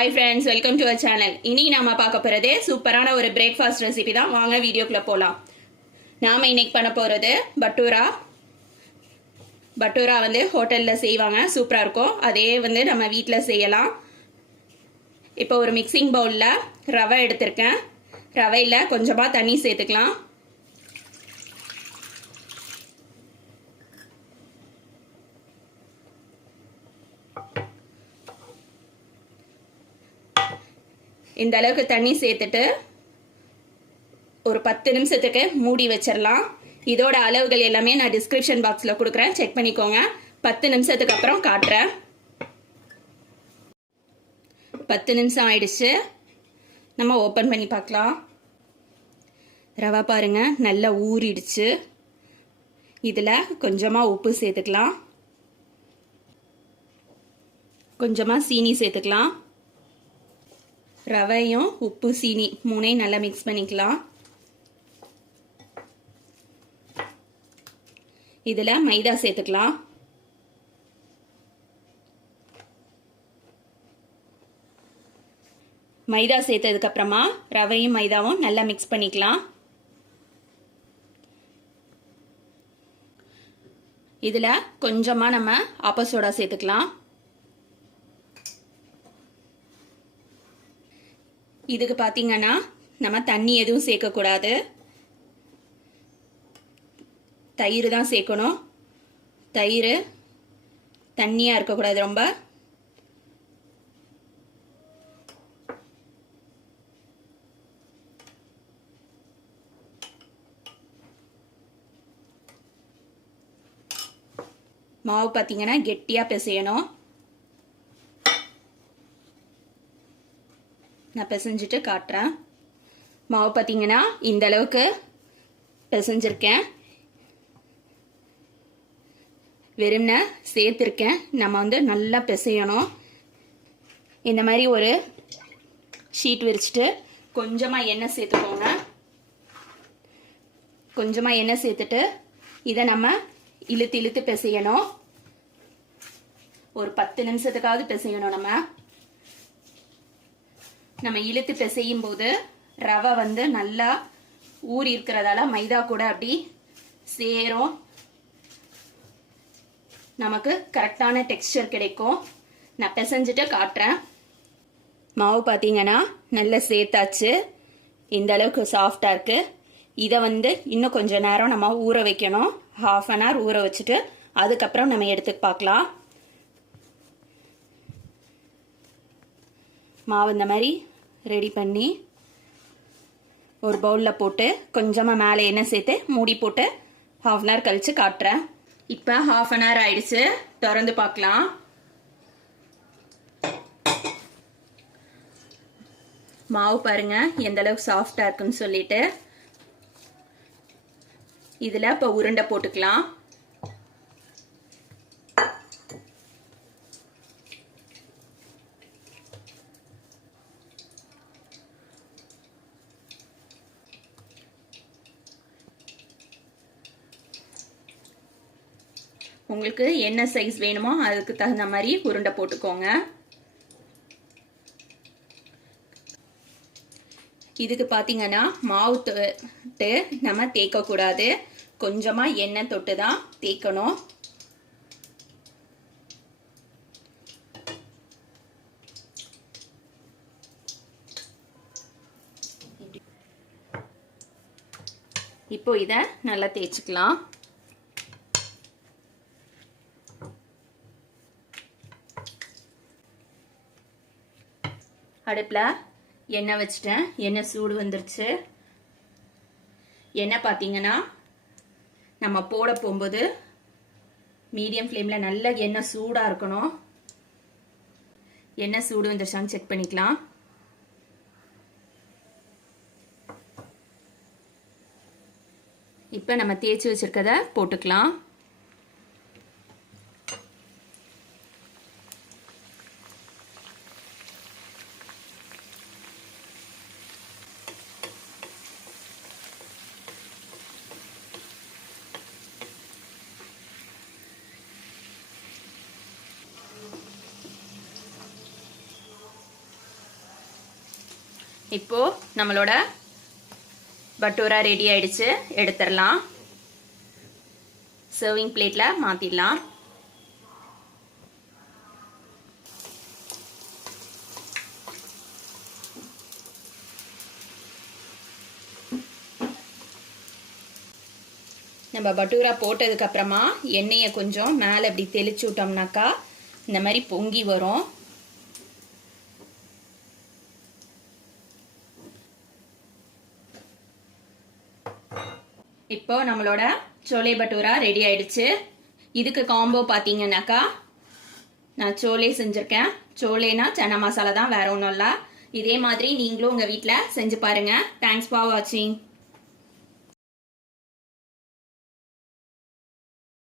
Hi friends, welcome to our channel. இனி நாம பார்க்க போகிறது சூப்பரான ஒரு பிரேக்ஃபாஸ்ட் ரெசிபி தான். வாங்க வீடியோக்குள்ளே போகலாம். நாம் இன்னைக்கு பண்ண போகிறது பட்டூரா. பட்டூரா வந்து ஹோட்டலில் செய்வாங்க, சூப்பராக இருக்கும். அதே வந்து நம்ம வீட்டில் செய்யலாம். இப்போ ஒரு மிக்சிங் பவுலில் ரவை எடுத்திருக்கேன். ரவையில் கொஞ்சமாக தண்ணி சேர்த்துக்கலாம். இந்த அளவுக்கு தண்ணி சேர்த்துட்டு ஒரு 10 நிமிஷத்துக்கு மூடி வச்சிடலாம். இதோட அளவுகள் எல்லாமே நான் டிஸ்கிரிப்ஷன் பாக்ஸில் கொடுக்குறேன், செக் பண்ணிக்கோங்க. 10 நிமிஷத்துக்கு அப்புறம் காட்டுறேன். 10 நிமிஷம் ஆயிடுச்சு. நம்ம ஓப்பன் பண்ணி பார்க்கலாம். ரவை பாருங்க, நல்லா ஊறிடுச்சு. இதில் கொஞ்சமாக உப்பு சேர்த்துக்கலாம், கொஞ்சமாக சீனி சேர்த்துக்கலாம். ரவையும் உப்பு சீனி மூணையும் நல்லா மிக்ஸ் பண்ணிக்கலாம். இதில் மைதா சேர்த்துக்கலாம். மைதா சேர்த்ததுக்கு அப்புறமா ரவையும் மைதாவும் நல்லா மிக்ஸ் பண்ணிக்கலாம். இதில் கொஞ்சமாக நம்ம ஆப்ப சோடா சேர்த்துக்கலாம். இதுக்கு பார்த்தீங்கன்னா நம்ம தண்ணி எதுவும் சேர்க்கக்கூடாது, தயிர் தான் சேர்க்கணும். தயிர் தண்ணியாக இருக்கக்கூடாது ரொம்ப. மாவு பார்த்தீங்கன்னா கெட்டியாக பிசையணும். நான் பிசைஞ்சிட்டு காட்டுறேன். மாவு பார்த்தீங்கன்னா இந்த அளவுக்கு பிசைஞ்சிருக்கேன். வெறும்ன சேர்த்துருக்கேன். நம்ம வந்து நல்லா பிசையணும். இந்த மாதிரி ஒரு ஷீட் விரிச்சிட்டு கொஞ்சமாக எண்ணெய் சேர்த்துக்கோங்க. கொஞ்சமாக எண்ணெய் சேர்த்துட்டு இதை நம்ம இழுத்து இழுத்து பிசையணும். ஒரு 10 நிமிஷத்துக்காவது பிசையணும். நம்ம இழுத்து பிசையும் போது ரவை வந்து நல்லா ஊறி இருக்கிறதால மைதா கூட அப்படி சேரும். நமக்கு கரெக்டான டெக்ஸ்சர் கிடைக்கும். நான் பிசைஞ்சிட்டு காட்டுறேன். மாவு பார்த்தீங்கன்னா நல்லா சேர்த்தாச்சு. இந்த அளவுக்கு சாஃப்டாக இருக்கு. இதை வந்து இன்னும் கொஞ்சம் நேரம் நம்ம ஊற வைக்கணும். 1/2 அன் ஹவர் ஊற வச்சுட்டு அதுக்கப்புறம் நம்ம எடுத்து பார்க்கலாம். மாவு இந்த மாதிரி ரெடி பண்ணி ஒரு பவுலில் போட்டு கொஞ்சமாக மேலே எண்ணெய் சேர்த்து மூடி போட்டு 1/2 அன் ஹவர் கழித்து காட்டுறேன். இப்போ 1/2 அன் ஹவர் ஆயிடுச்சு. திறந்து பார்க்கலாம். மாவு பாருங்க எந்த அளவுக்கு சாஃப்டாக இருக்குன்னு சொல்லிட்டு. இதில் இப்போ உருண்டை போட்டுக்கலாம். உங்களுக்கு என்ன சைஸ் வேணுமோ அதுக்கு தகுந்த மாதிரி உருண்டை போட்டுக்கோங்க. இதுக்கு பார்த்தீங்கன்னா மாவு தொட்டு நம்ம தேய்க்கக்கூடாது, கொஞ்சமாக எண்ணெய் தொட்டு தான் தேய்க்கணும். இப்போ இதை நல்லா தேய்ச்சிக்கலாம். அடுப்பில் எண்ணெய் வச்சுட்டேன். எண்ணெய் சூடு வந்துருச்சு. எண்ணெய் பார்த்தீங்கன்னா நம்ம போட போகும்போது மீடியம் ஃப்ளேமில் நல்லா எண்ணெய் சூடாக இருக்கணும். எண்ணெய் சூடு வந்துருச்சான்னு செக் பண்ணிக்கலாம். இப்போ நம்ம தேய்ச்சி வச்சிருக்கத போட்டுக்கலாம். இப்போ நம்மளோட பட்டூரா ரெடி ஆயிடுச்சு, எடுத்துடலாம். சர்விங் பிளேட்ல மாத்திடலாம். நம்ம பட்டூரா போட்டதுக்கு அப்புறமா எண்ணெயை கொஞ்சம் மேலே இப்படி தெளிச்சு விட்டோம்னாக்கா இந்த மாதிரி பொங்கி வரும். இப்போ நம்மளோட சோலே பட்டூரா ரெடி ஆயிடுச்சு. இதுக்கு காம்போ பார்த்தீங்கன்னாக்கா நான் சோலே செஞ்சுருக்கேன். சோலேனா சன்னா மசாலா தான், வேற ஒன்றும் இல்லை. இதே மாதிரி நீங்களும் உங்கள் வீட்டில் செஞ்சு பாருங்க. தேங்க்ஸ் ஃபார் வாட்சிங்.